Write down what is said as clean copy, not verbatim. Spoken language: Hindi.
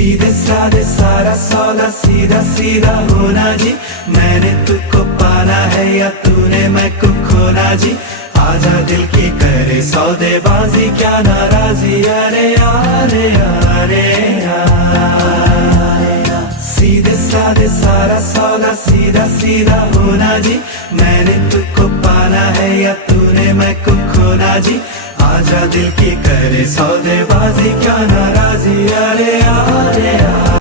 सीधे साधे सारा सौदा सीधा सीधा होना जी। मैंने तुझको पाना है या तूने मैं को खोना जी। आजा दिल की करे सौदेबाजी क्या नाराजी। अरे अरे अरे सीधे साधे सारा सौदा सीधा सीधा होना जी। मैंने तुझको पाना है या तूने मैं को खोना जी। आजा दिल की करे सौदेबाजी क्या नाराजी। अरे अरे